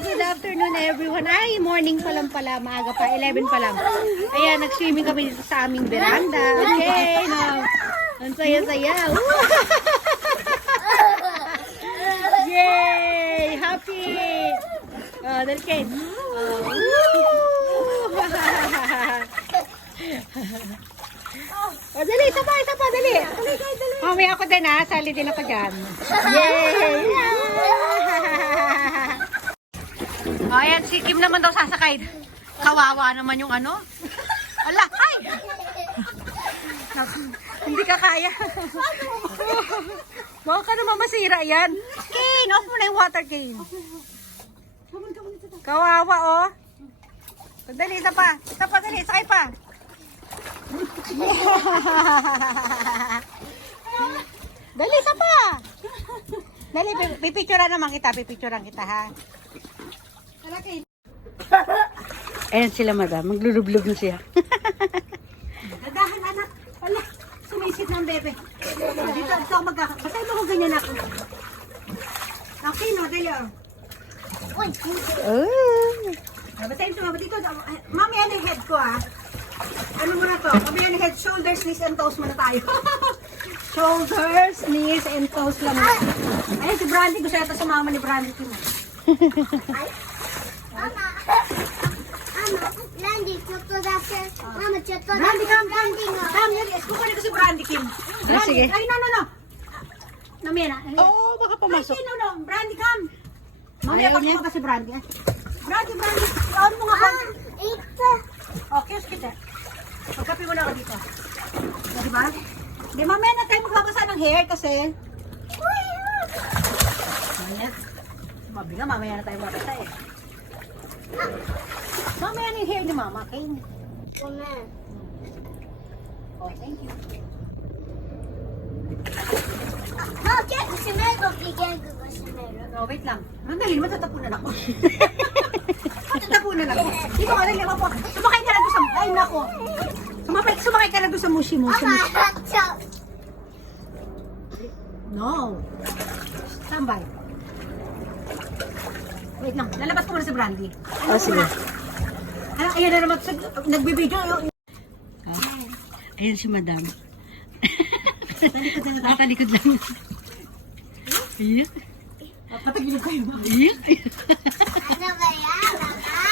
good afternoon everyone. Ay, morning pa lang pala, maaga pa, 11 pa lang. Ayan, nag-swimming kami dito sa aming veranda. Okay, no. Ang saya-saya. Yay! Happy! Dali kayo. Dali, isa pa, dali. Mamaya ako din ha, sali din ako dyan. Yay! Ayan, si Kim naman daw sasakay. Kawawa naman yung ano. Ala, ay! Hindi ka kaya. Baka ka naman masira yan. Kane, off mo na yung water, Kane. Kawawa, oh. Dali, isa pa, dali, sakay pa. Dali, isa pa. Dali, pipicturean naman kita, ha. Ayan sila, madam. Maglulublog na siya. Dadahan, anak. Wala. Sumisit ng bebe. Dito ako Basahin mo ko ganyan ako. Okay, no? Dali, oh. Uy. Basahin mo dito. Mami, ano yung head ko, ah? Ano muna to? Mami, ano yung head? Shoulders, knees, and toes muna tayo. Shoulders, knees, and toes lang. Ayun, si Brandy. Gusto yata sumama ni Brandy. Ay? Brandy, ちょっとだけ。ママ、ちょっとだけ。 Brandy, come. Kukunin ko si Brandy, Kim. Brandy, sige. ay, no. Namaya na. Oo, baka pumasok. Ay, no. Brandy, come. Mamaya Ayaw niya. pa si Brandy. Brandy. Ano mo nga, Brandy? Ito. Oh, kiss kita. Magkape mo na ako dito. Diba? Di, mamaya na tayo magbabasa ng hair kasi. Mamaya na tayo magbabasa eh. Mamaya na yung hair ni Mama, Kane. ごめん。 Oh, thank you.結構閉めるときゲングが閉める。 Oh, wait lang. Mandali, matatapunan ako. Matatapunan ako. Dito ka, dali ako. Sumakay ka na doon sa... Ay, nako. Sumakay ka na doon sa mushi-mushi. ママ、払っちゃう。 No. Standby. Wait lang. Lalabas ko muna si Brandy. Oh, sige. Ano, ayan na naman. Nagbibideo. Ayan si madam. Talikod na natin. Nakalikod lang. Iyak. Patagilid kayo ba? Iyak. Ano ba yan, mama?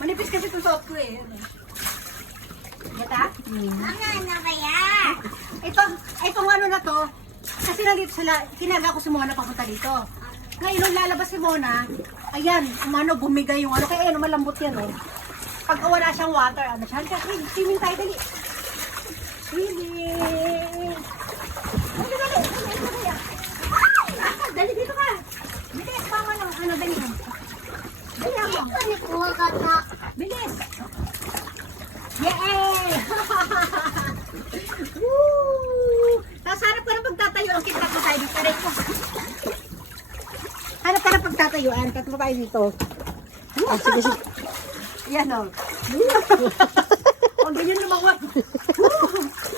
Manipis kasi itong suot ko eh. Yata? Mama, ano ba yan? Itong ano na to, kasi nandito sila, kinaga ko si Mona papunta dito. Ngayon, nung lalabas si Mona, ayan, umano, bumigay yung ano, kaya ano, malambot yan oh. Pag wala siyang water, ano siya, swimming tayo, dali. Swimming! Dali, dito ka. Dali, pang ano, dali. Dali ako. 結構ね、怖かった。 Bilis! Yay! Woo! Tapos hanap ka ng pagtatayo. Ang kita ko tayo dito. Aray ko. Hanap ka ng pagtatayuan. Tatlo tayo dito. Ah, sige, sige. Yan o. Huwag ganyan lumawan.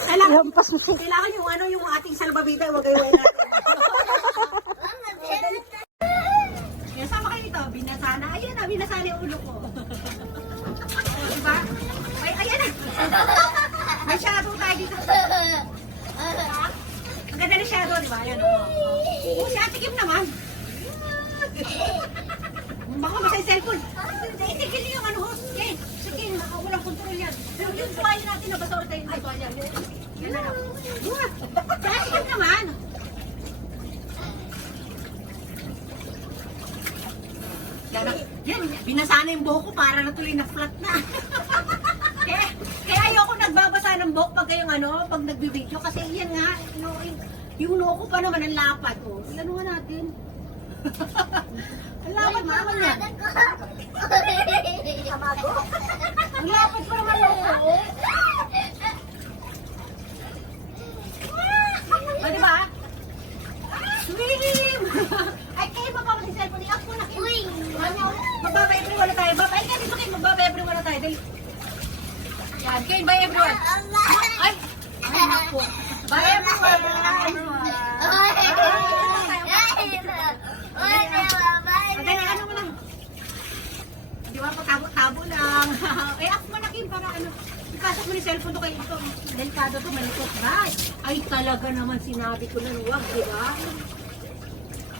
Kailangan yung ano, yung ating salbabida. Huwag kayo natin. Yan, sama kayo dito. Binasana. Ayan na, binasana yung ulo ko. O, diba? Ay, ayan na. May shadow tayo dito. Ang ganda ng shadow, diba? Ayan o. O, si Ate Kim naman. Baka masay cellphone. Itigil niyo yung ano, host. Yan. Sige, walang control yan. Pero yung tuwayo natin, nabasa ulit tayo yung tuwayo. Yan na lang. Si Ate Kim naman. Yan, binasana yung buhok ko para natuloy na flat na. kaya ayoko nagbabasa ng buhok pag yung ano, pag nagbibideo kasi yan nga, yung noo ko pa naman ang lapad. Oh, ano nga natin? Ang lapad pa naman yan. Ang lapad pa naman noo ko. O, diba? Swim! Ay, kayo ba pa mag-cellphone? Ako na kayo. Magbaba everyone na tayo. Ay, ka dito kayo. Magbaba everyone na tayo. Dali. Yan. Kayo, bye everyone. Ay! Ay, naku. Bye everyone. Bye everyone. Ipasok mo ni cellphone to kayo ito. Delikado to, malikot ba? Ay, talaga naman sinabi ko na huwag, di ba?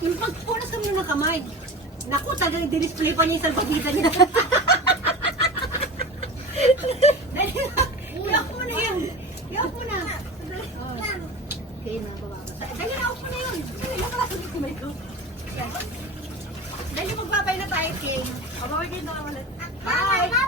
Yung pagpunas kami ng kamay. Naku, talagang dinisplay pa niya yung salbabida niya. Dali na. Iyak mo na yun. Iyak mo na. Oh. Okay na, baba. Dali na, ako na yun. Dali na, kalasod ko may ko. Dali, magbabay na tayo, King. Abaway din na ulit. Bye!